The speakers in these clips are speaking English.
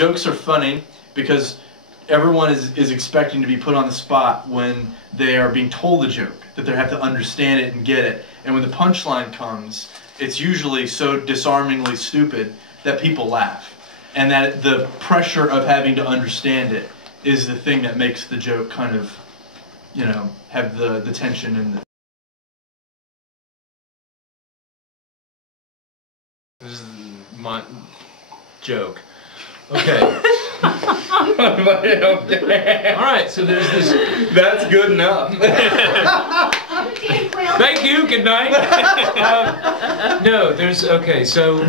jokes are funny because everyone is expecting to be put on the spot when they are being told a joke, that they have to understand it and get it. And when the punchline comes, it's usually so disarmingly stupid that people laugh. And that the pressure of having to understand it is the thing that makes the joke kind of, you know, have the tension and the... This is my joke. Okay. Alright, so there's this... That's good enough. Thank you, good night. No, there's... Okay, so...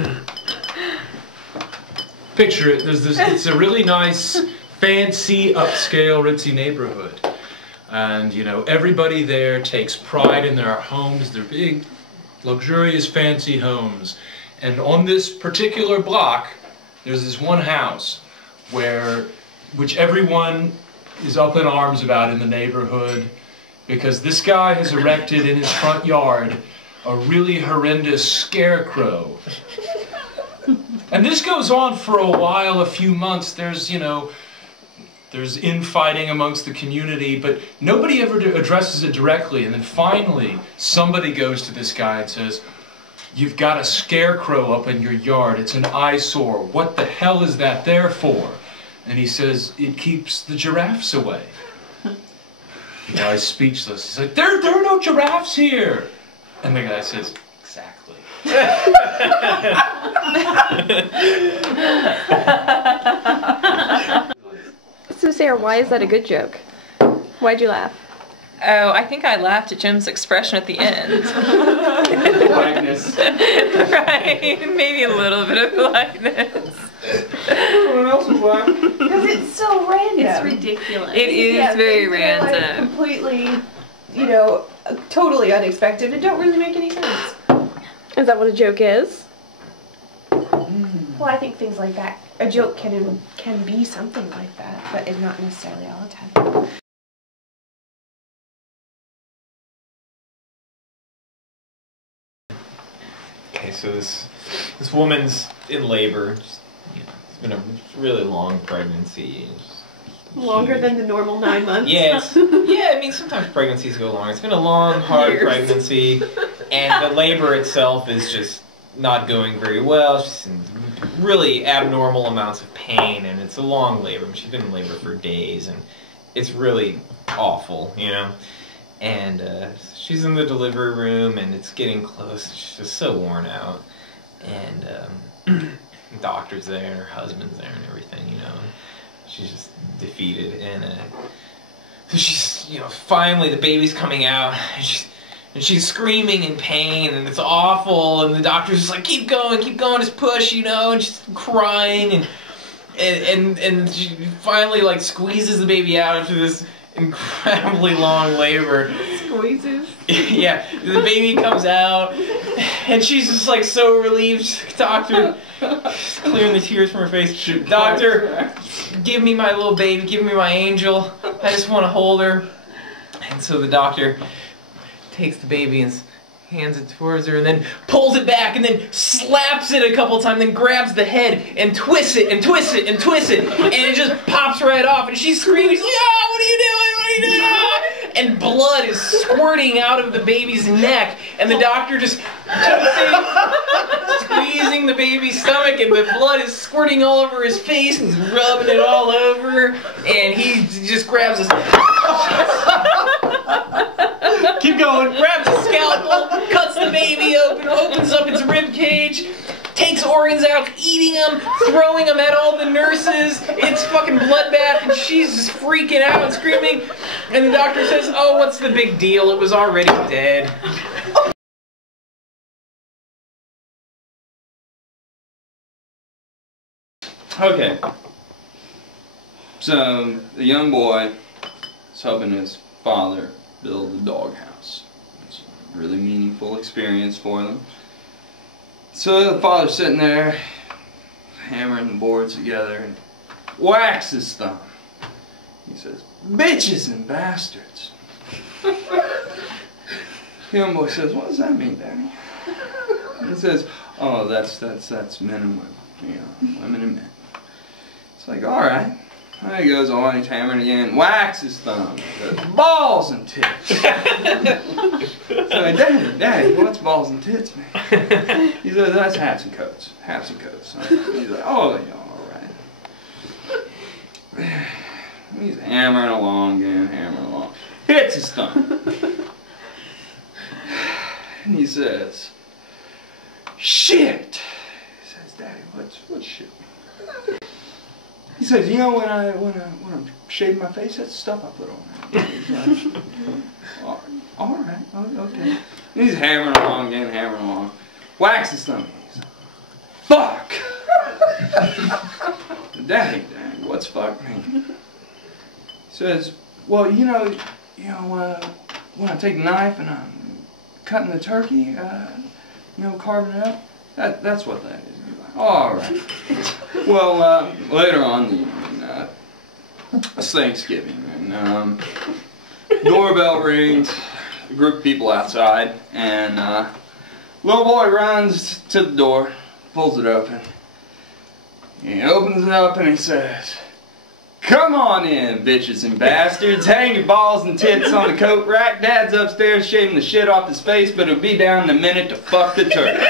Picture it, there's this... It's a really nice, fancy, upscale, ritzy neighborhood. And, you know, everybody there takes pride in their homes, their big, luxurious, fancy homes. And on this particular block, there's this one house which everyone is up in arms about in the neighborhood, because this guy has erected in his front yard a really horrendous scarecrow. And this goes on for a while, a few months. There's, you know, there's infighting amongst the community, but nobody ever addresses it directly. And then finally, somebody goes to this guy and says, "You've got a scarecrow up in your yard. It's an eyesore. What the hell is that there for?" And he says, "It keeps the giraffes away." The guy's speechless. He's like, there are no giraffes here." And the guy says, "Exactly." So Sarah, why is that a good joke? Why'd you laugh? Oh, I think I laughed at Jim's expression at the end. Politeness. Right, maybe a little bit of politeness. Everyone else was laughing. Because it's so random. It's ridiculous. It is very random. Like completely, you know, totally unexpected and don't really make any sense. Is that what a joke is? Well, I think things like that, a joke can be something like that, but it's not necessarily all the time. Okay, so this woman's in labor. Just, you know, it's been a really long pregnancy. Longer than the normal 9 months. Yes. Yeah, I mean, sometimes pregnancies go long. It's been a long, hard pregnancy, and the labor itself is just not going very well. She's in really abnormal amounts of pain, and it's a long labor. She's been in labor for days, and it's really awful, you know? And she's in the delivery room, and it's getting close. She's just so worn out. And the doctor's there, and her husband's there, and everything, you know? She's just defeated, and so she's, you know, finally the baby's coming out, and she's screaming in pain, and it's awful, and the doctor's just like, keep going, just push, you know, and she's crying, and she finally, like, squeezes the baby out after this incredibly long labor. Squeezes? Yeah, the baby comes out, and she's just, like, so relieved. Doctor, clearing the tears from her face. Doctor, give me my little baby, give me my angel. I just want to hold her. And so the doctor takes the baby and hands it towards her, and then pulls it back, and then slaps it a couple times, then grabs the head and twists it and twists it and twists it, and it just pops right off, and she's screaming, she's like, "Ah, what are you doing? What are you doing?" And blood is squirting out of the baby's neck, and the doctor just squeezing the baby's stomach, and the blood is squirting all over his face, and he's rubbing it all over, and he just grabs his... Keep going. Grabs a scalpel, cuts the baby open, opens up its rib cage, takes organs out, eating them, throwing them at all the nurses. It's fucking bloodbath, and she's just freaking out and screaming. And the doctor says, "Oh, what's the big deal? It was already dead." Okay. So, the young boy is helping his father build the doghouse. It's a really meaningful experience for them. So the father's sitting there, hammering the boards together, and whacks his thumb. He says, "Bitches and bastards." The young boy says, "What does that mean, Daddy?" He says, "Oh, that's men and women. You know, women and men." It's like, all right. And he goes on, he's hammering again, whacks his thumb. Goes, balls and tits. So, Daddy, what's balls and tits, man? He says, that's hats and coats. Hats and coats. He's like, oh, yeah, all right. He's hammering along again, hammering along. Hits his thumb. And he says, shit. He says, Daddy, what's shit? He says, you know when I'm shaving my face, that's the stuff I put on there. He's like, all right, okay. And he's hammering along again, hammering along. Whacks his thumb. He's like, fuck! Daddy, what's fuck mean? He says, well, you know, when I take the knife and I'm cutting the turkey, carving it up, that's what that is. All right. Well, later on in the evening, it's Thanksgiving, and doorbell rings, a group of people outside, and little boy runs to the door, pulls it open. He opens it up and he says, come on in, bitches and bastards. Hang your balls and tits on the coat rack. Dad's upstairs shaving the shit off his face, but he'll be down in a minute to fuck the turkey.